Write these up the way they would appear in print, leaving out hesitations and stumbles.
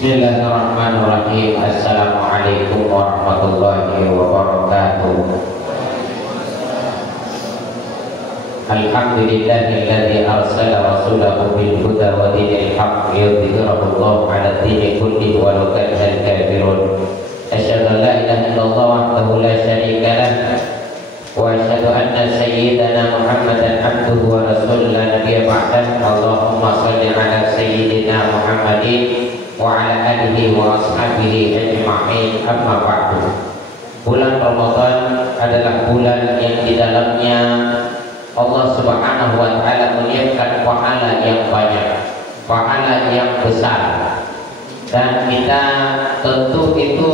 Bismillahirrahmanirrahim. Assalamualaikum warahmatullahi wabarakatuh. Alhamdulillahilladzi arsala rasulahu bil huda wa dinil haqq liyudhhirahu 'ala ad-dini kullihi walau karihal kafirun. Asyhadu an la ilaha illallah wahdahu la syarika lah wa asyhadu anna sayyidana Muhammadan abduhu wa rasuluhu la nabiyya ba'dahu. Allahumma shalli 'ala sayyidina Muhammadin wa 'ala alihi wa ashabihi ajma'in. Amma ba'du. Bulan Ramadan adalah bulan yang di dalamnya Allah Subhanahu wa taala menyiapkan pahala yang banyak, pahala yang besar. Dan kita tentu itu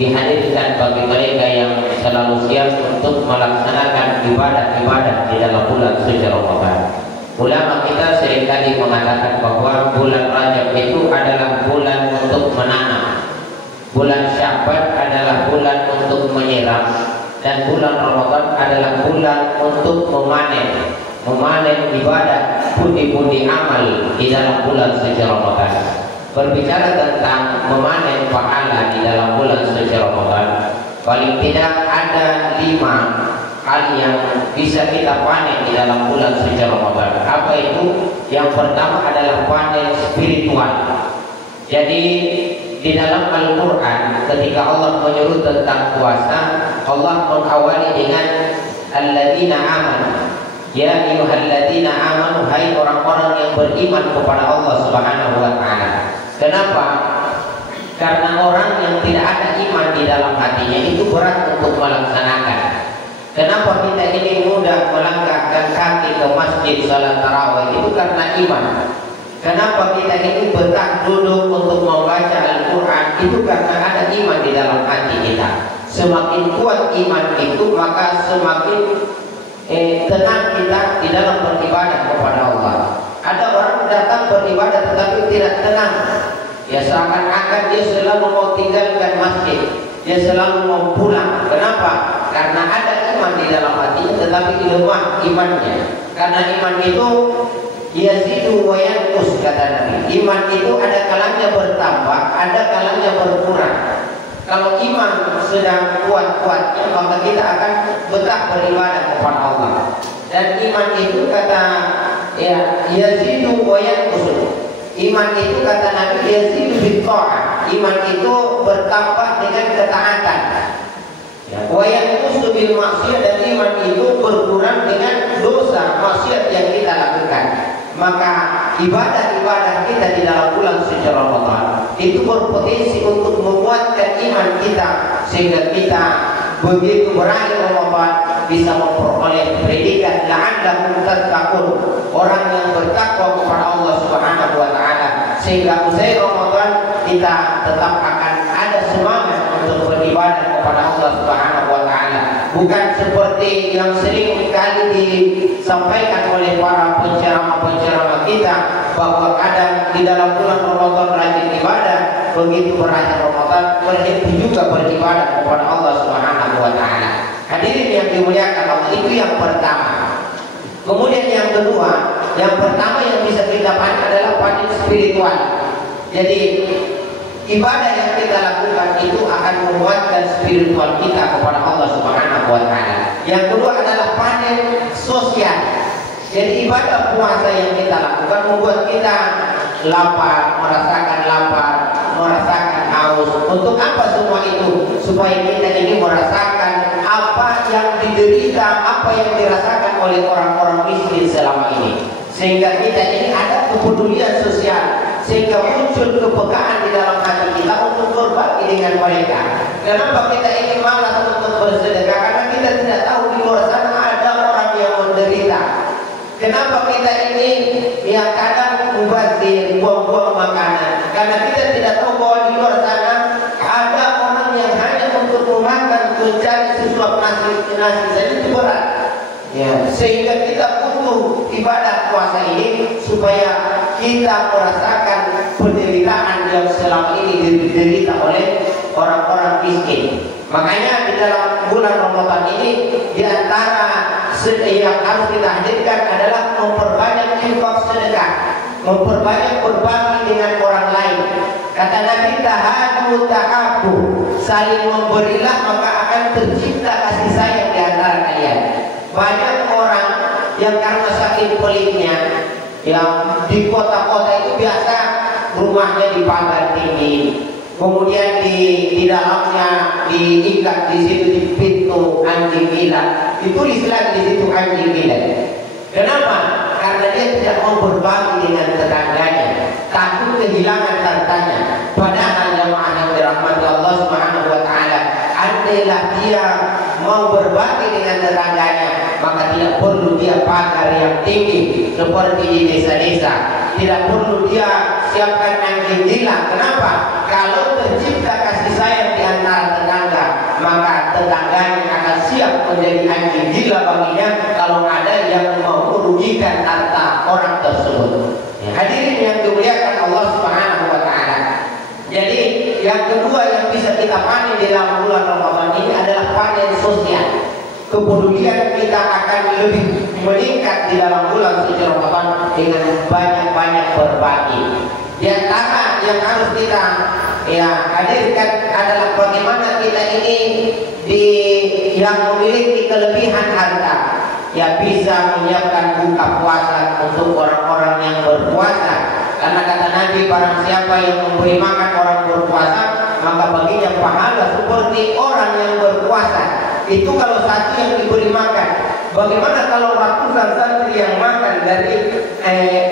dihadirkan bagi mereka yang selalu siap untuk melaksanakan ibadah-ibadah di dalam bulan suci Ramadan. Ulama kita seringkali mengatakan bahwa bulan Rajab itu adalah bulan untuk menanam, bulan Sya'ban adalah bulan untuk menyiram, dan bulan Ramadan adalah bulan untuk memanen ibadah, budi-budi amal di dalam bulan suci Ramadan. Berbicara tentang memanen pahala di dalam bulan suci Ramadan, paling tidak ada 5 hal yang bisa kita panen di dalam bulan suci Ramadan. Apa itu? Yang pertama adalah panen spiritual. Jadi di dalam Al-Quran ketika Allah menyuruh tentang puasa, Allah mengawali dengan alladzina amanu. Ya ayyuhalladzina amanu, hai orang-orang yang beriman kepada Allah Subhanahu wa taala. Kenapa? Karena orang yang tidak ada iman di dalam hatinya itu berat untuk melaksanakan. Kenapa kita ini mudah melangkahkan kaki ke masjid salat tarawih? Itu karena iman. Kenapa kita ini betah duduk untuk membaca Al-Quran? Itu karena ada iman di dalam hati kita. Semakin kuat iman itu, maka semakin tenang kita di dalam beribadah kepada Allah. Ada orang datang beribadah tetapi tidak tenang. Ya seakan-akan dia selalu mau tinggalkan masjid, dia selalu mau pulang. Kenapa? Karena ada iman di dalam hatinya tetapi lemah imannya. Karena iman itu yazidu wa yanqus, kata Nabi. Iman itu ada kalanya bertambah, ada kalanya berkurang. Kalau iman sedang kuat-kuatnya, maka kita akan betah beribadah kepada Allah. Dan iman itu kata yazidu wa yanqus. Iman itu kata Nabi yazidu bitta'ah. Iman itu bertambah dengan ketaatan. Wa yanqusu bil maksiyah, dan iman itu berkurang dengan dosa maksiat yang kita lakukan. Maka ibadah-ibadah kita di dalam bulan suci Ramadan itu berpotensi untuk menguatkan iman kita, sehingga kita begitu berakhir Ramadan bisa memperoleh predikat la'allahum tattaqun, orang yang bertakwa kepada Allah Subhanahu wa taala, sehingga usai Ramadan kita tetap akan ada semangat untuk beribadah kepada Allah Subhanahu wa taala. Bukan seperti yang sering kali disampaikan oleh para penceramah-penceramah kita, bahwa kadang di dalam bulan Ramadan rajin ibadah, begitu berakhir Ramadan berhenti juga beribadah kepada Allah Subhanahu wa taala. Hadirin yang dimuliakan Allah, itu yang pertama. Kemudian yang kedua, yang pertama yang bisa kita panen adalah panen spiritual. Jadi ibadah yang kita lakukan itu akan menguatkan spiritual kita kepada Allah Subhanahu wa taala. Yang kedua adalah panen sosial. Jadi ibadah puasa yang kita lakukan membuat kita lapar, merasakan haus. Untuk apa semua itu? Supaya kita ini merasakan apa yang diderita, apa yang dirasakan oleh orang-orang miskin selama ini. Sehingga kita ini ada kepedulian sosial, sehingga muncul kepekaan di dalam hati kita untuk berbagi dengan mereka. Kenapa kita ini malas untuk bersedekah? Karena kita tidak tahu di luar sana ada orang yang menderita. Kenapa kita ini yang kadang mubazir, buang-buang makanan? Karena kita tidak tahu bahwa di luar sana ada orang yang hanya untuk memakan, mencari sesuap nasi saja itu berat. Ya, sehingga kita butuh ibadah puasa ini supaya kita merasakan penderitaan yang selama ini diderita oleh orang-orang miskin. Makanya di dalam bulan Ramadan ini, di antara yang harus kita hadirkan adalah memperbanyak infak sedekah, memperbanyak berbagi dengan orang lain. Kata Nabi, tahadu tahabu, saling memberilah maka akan tercipta kasih sayang di antara kalian. Banyak orang yang karena saking pelitnya, yang di kota-kota itu biasa rumahnya dipagar tinggi, kemudian di dalamnya diikat di situ di pintu anjing gila. Itu istilah di situ anjing gila. Kenapa? Karena dia tidak mau berbagi dengan tetangganya, takut kehilangan hartanya. Padahal jamaah yang dirahmati Allah Subhanahu wa taala, andailah dia mau berbagi dengan tetangganya, maka tidak perlu dia pagar yang tinggi seperti di desa-desa. Tidak perlu dia siapkan anjing gila. Kenapa? Kalau tercipta kasih sayang di antara tetangga, maka tetangganya akan siap menjadi anjing gila baginya kalau ada yang mau merugikan harta orang tersebut. Hadirin yang dimuliakan Allah Subhanahu wa taala. Jadi yang kedua yang bisa kita panen di dalam bulan Ramadan ini adalah panen sosial. Kepedulian kita akan lebih meningkat di dalam bulan suci Ramadan dengan banyak-banyak berbagi. Di antara yang harus kita hadirkan adalah bagaimana kita ini yang memiliki kelebihan harta, bisa menyiapkan buka puasa untuk orang-orang yang berpuasa. Karena kata Nabi, barang siapa yang memberi makan orang berpuasa, maka baginya pahala seperti orang yang berpuasa. Itu kalau satu yang diberi makan. Bagaimana kalau ratusan santri yang makan dari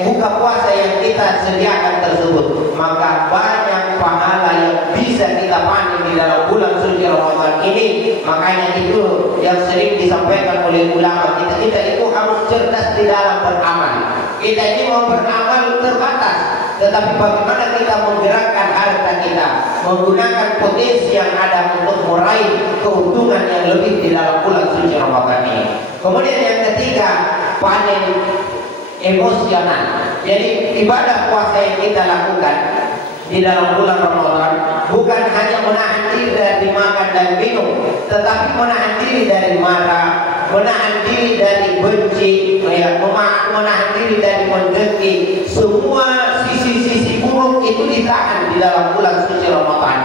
buka puasa yang kita sediakan tersebut? Maka banyak pahala yang bisa kita panen di dalam bulan suci Ramadan ini. Makanya itu yang sering disampaikan oleh ulama, kita itu harus cerdas di dalam beramal. Kita ini mau beramal terbatas, tetapi bagaimana kita menggerakkan harta kita, menggunakan potensi yang ada untuk meraih keuntungan yang lebih di dalam bulan suci Ramadan ini. Kemudian yang ketiga, panen emosional. Jadi ibadah puasa yang kita lakukan di dalam bulan Ramadan bukan hanya menahan diri dari makan dan minum, tetapi menahan diri dari marah, menahan diri dari benci, menahan diri dari mendengki. Semua sisi-sisi buruk itu ditahan di dalam bulan suci Ramadan.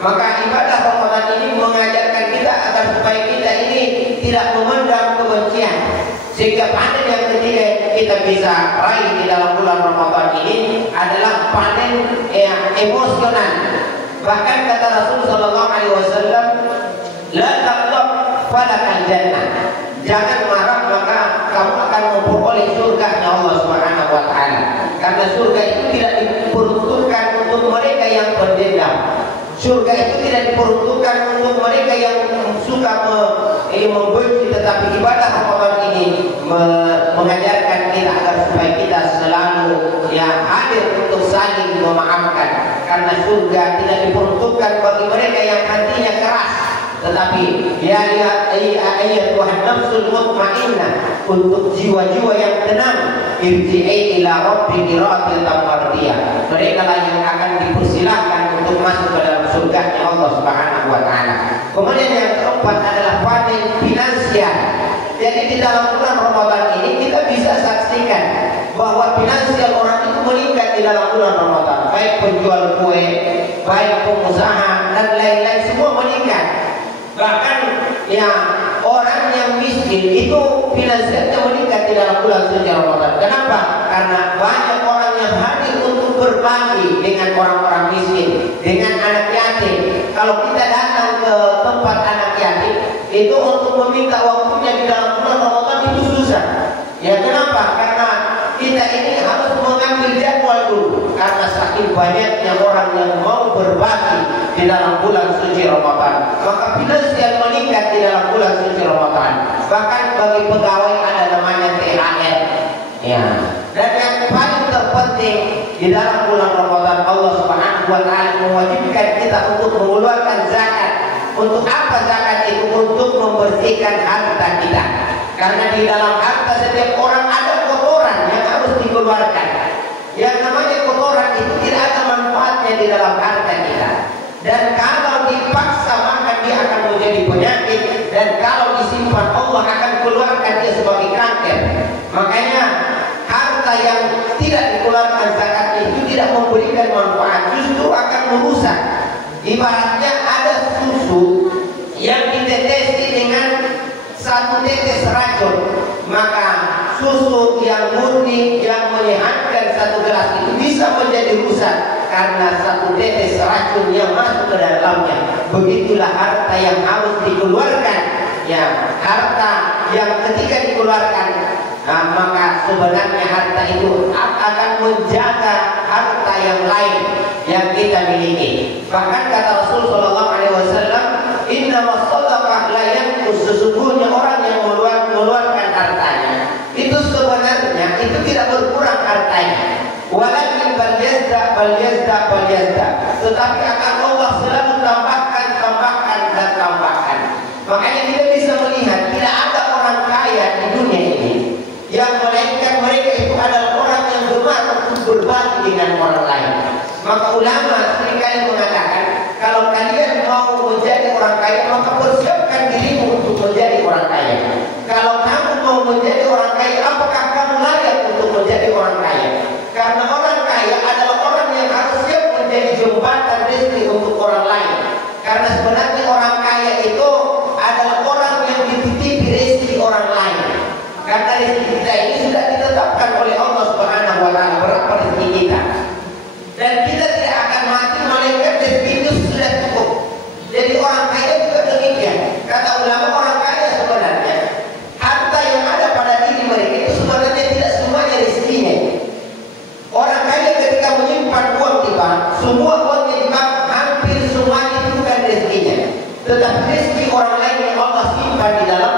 Maka ibadah Ramadan ini mengajarkan kita agar supaya kita ini tidak memendam kebencian, sehingga panen yang ketiga kita bisa raih di dalam bulan Ramadan ini adalah panen emosional. Bahkan kata Rasul Sallallahu Alaihi Wasallam, la taqlaq falakal jannah. Jangan marah maka kamu akan memperoleh surga Allah Subhanahu wa taala. Karena surga itu tidak diperuntukkan untuk mereka yang berdendam. Surga itu tidak diperuntukkan untuk mereka yang suka membenci, tetapi ibadah Ramadan ini mengajarkan kita agar supaya kita selalu hadir untuk saling memaafkan. Karena surga tidak diperuntukkan bagi mereka yang hatinya keras, tetapi ayat Tuhan nafsul mutmainnah, untuk jiwa-jiwa yang tenang. Irji'i ila rabbiki radiyatan mardiyah. Mereka lah yang akan dipersilahkan untuk masuk ke dalam surganya Allah Subhanahu wa taala. Kemudian yang keempat adalah panen finansial. Jadi di dalam bulan Ramadan ini kita bisa saksikan bahwa finansial orang itu meningkat di dalam bulan Ramadan. Baik penjual kue, baik pengusaha dan lain-lain semua meningkat. Bahkan orang yang miskin itu finansialnya meningkat di dalam bulan suci Ramadan. Kenapa? Karena banyak orang yang hadir untuk berbagi dengan orang-orang miskin, dengan anak yatim. Kalau kita datang ke tempat anak yatim, itu untuk meminta waktunya di dalam bulan Ramadan itu susah. Kenapa? Karena kita ini harus mengambil jadwal dulu. Karena saking banyaknya orang yang mau berbagi di dalam bulan suci Ramadan, maka finansial meningkat di dalam bulan suci Ramadan. Bahkan bagi pegawai ada namanya THR. Dan yang paling terpenting di dalam bulan Ramadan, Allah Subhanahu wa taala mewajibkan kita untuk mengeluarkan zakat. Untuk apa zakat itu? Untuk membersihkan harta kita. Karena di dalam harta setiap orang ada kotoran yang harus dikeluarkan. Yang namanya kotoran itu tidak ada manfaatnya di dalam harta kita. Dan kalau dipaksa maka dia akan menjadi penyakit. Dan kalau disimpan Allah akan keluarkan dia sebagai kanker. Makanya harta yang tidak dikeluarkan zakat itu tidak memberikan manfaat, justru akan merusak. Ibaratnya ada susu yang ditetesi dengan satu tetes racun, maka susu yang murni yang menyehatkan satu gelas itu bisa menjadi rusak karena satu tetes racun yang masuk ke dalamnya. Begitulah harta yang harus dikeluarkan, ya, harta yang ketika dikeluarkan, maka sebenarnya harta itu akan menjaga harta yang lain yang kita miliki. Bahkan kata Rasul Shallallahu Alaihi Wasallam, Inna wassadaqah la yanqus, sesungguhnya orang yang mengeluarkan hartanya itu sebenarnya itu tidak berkurang hartanya. Walakin bal yazda, tetapi akan Allah selalu tambahkan. Makanya kita bisa melihat tidak ada orang kaya di dunia ini yang melainkan mereka itu adalah orang yang gemar untuk berbagi dengan orang lain. Maka ulama seringkali mengatakan, kalau kalian mau menjadi orang kaya, maka persiapkan dirimu untuk menjadi orang kaya. Kalau kamu mau menjadi orang kaya, apakah kamu layak untuk menjadi orang kaya? Karena orang kaya adalah orang yang harus siap menjadi jembatan rezeki untuk orang lain. Karena sebenarnya orang kaya itu adalah orang yang dititipi rezeki orang lain. Karena rezeki kita ini sudah ditetapkan oleh Allah Subhanahu wa taala berapa rezeki kita. Dan kita tidak akan mati melainkan rezeki itu sudah cukup. Jadi orang kaya juga demikian. Kata ulama, orang kaya sebenarnya harta yang ada pada diri mereka itu sebenarnya tidak semuanya rezekinya. Orang kaya ketika menyimpan uang di bank, semua uangnya di bank hampir semuanya itu bukan rezekinya. Tetapi rezeki orang lain yang Allah simpan di dalam,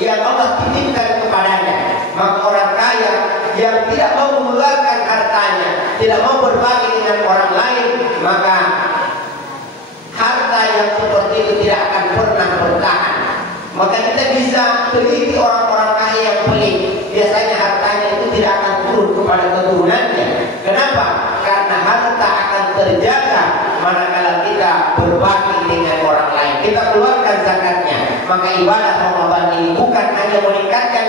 yang Allah titipkan kepadanya. Maka orang kaya yang tidak mau mengeluarkan hartanya, tidak mau berbagi dengan orang lain, maka harta yang seperti itu tidak akan pernah bertahan. Maka kita bisa teliti orang-orang kaya yang pelit. Biasanya hartanya itu tidak akan turun kepada keturunannya. Kenapa? Karena harta akan terjaga manakala kita berbagi dengan orang lain. Kita keluarkan zakatnya. Maka ibadah Ramadan ini bukan hanya meningkatkan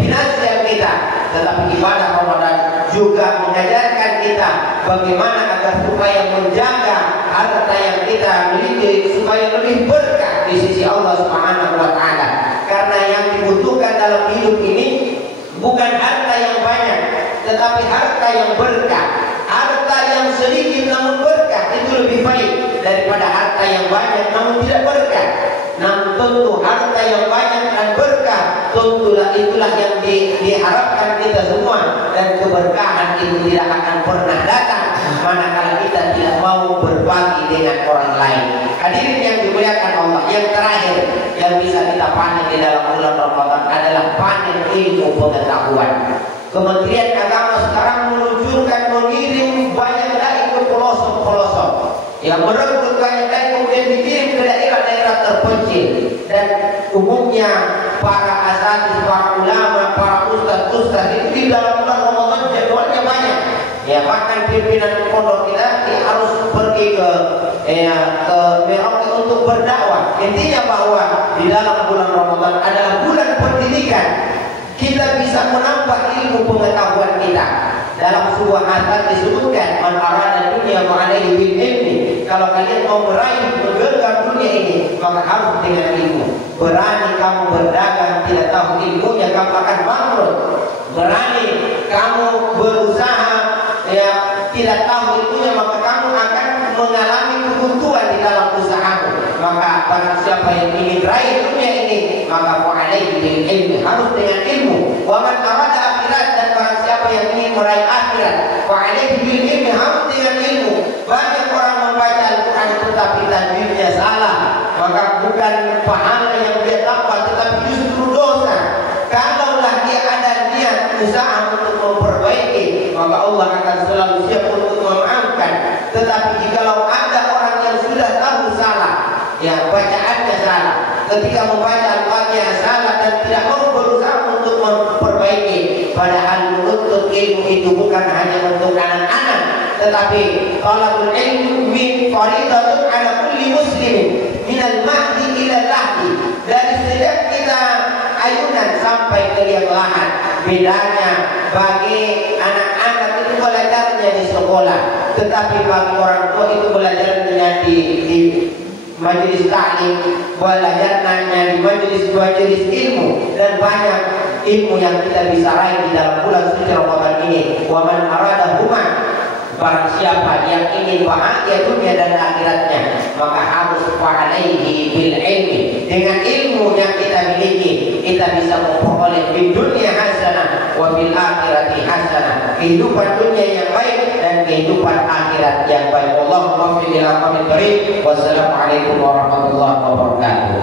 finansial kita, tetapi ibadah Ramadan juga mengajarkan kita bagaimana agar supaya menjaga harta yang kita miliki supaya lebih berkah di sisi Allah Subhanahu wa taala. Karena yang dibutuhkan dalam hidup ini bukan harta yang banyak, tetapi harta yang berkah. Harta yang sedikit namun berkah itu lebih baik daripada harta yang banyak namun tidak berkah. Namun tentu harta yang banyak dan berkah tentulah itulah yang diharapkan kita semua, dan keberkahan itu tidak akan pernah datang manakala kita tidak mau berbagi dengan orang lain. Hadirin yang dimuliakan Allah, yang terakhir yang bisa kita panen di dalam bulan Ramadan adalah panen ilmu pengetahuan. Kementerian Agama sekarang mengirim banyak dai ke pelosok-pelosok, yang merekrut banyak dai kemudian dikirim ke daerah-daerah terpencil. Dan umumnya para asatidz, para ulama, para ustaz itu di dalam bulan Ramadan jadwalnya banyak. Ya, bahkan pimpinan pondok kita harus pergi ke Merauke untuk berdakwah. Intinya bahwa di dalam bulan Ramadan adalah bulan pendidikan. Kita bisa menambah ilmu pengetahuan kita. Dalam sebuah hadis disebutkan, man arada dunya fa alaihi bil ilmi. Kalau kalian mau meraih menggenggam dunia ini, maka harus dengan ilmu. Berani kamu berdagang tidak tahu ilmunya, kamu akan bangkrut. Berani kamu berusaha ya tidak tahu ilmunya, maka kamu akan mengalami kebuntuan di dalam usahamu. Maka barang siapa yang ingin raih dunia ini, maka fa alaihi bil ilmi, harus dengan ilmu. Wa man arada akhirat, dan barang siapa yang ingin meraih akhirat, fa alaihi bil ilmi, harus dengan ilmu. Banyak orang membaca Al-Quran tetapi tajwidnya salah, maka bukan pahala yang dia dapat tetapi justru dosa. Kalaulah dia ada niat usaha untuk memperbaiki, maka Allah akan selalu siap untuk memaafkan. Tetapi jikalau ada orang yang sudah tahu salah, ya bacaannya salah, ketika membaca Al-Fatihah salah dan tidak mau berusaha untuk memperbaiki, padahal menuntut ilmu itu bukan hanya untuk anak-anak, tetapi talabul ilmi min faridatun ala kulli muslimin minal mahdi ila lahdi. Dari sejak kita ayunan sampai ke liang lahat. Bedanya bagi anak-anak itu belajarnya belajarnya di sekolah, tetapi bagi orang tua itu belajarnya di majelis taklim, belajarnya di majelis ilmu, dan banyak ilmu yang kita bisa raih di dalam bulan suci Ramadan ini. Wa man aradahuma, barang siapa yang ingin bahagia dunia dan akhiratnya, maka harus fa'alaihi bil ilmi. Dengan ilmu yang kita miliki, kita bisa memperoleh di dunia hasanah wa bil akhirati hasanah, kehidupan dunia yang baik dan kehidupan akhirat yang baik. Allahumma fil aqamil karim. Wassalamualaikum warahmatullahi wabarakatuh.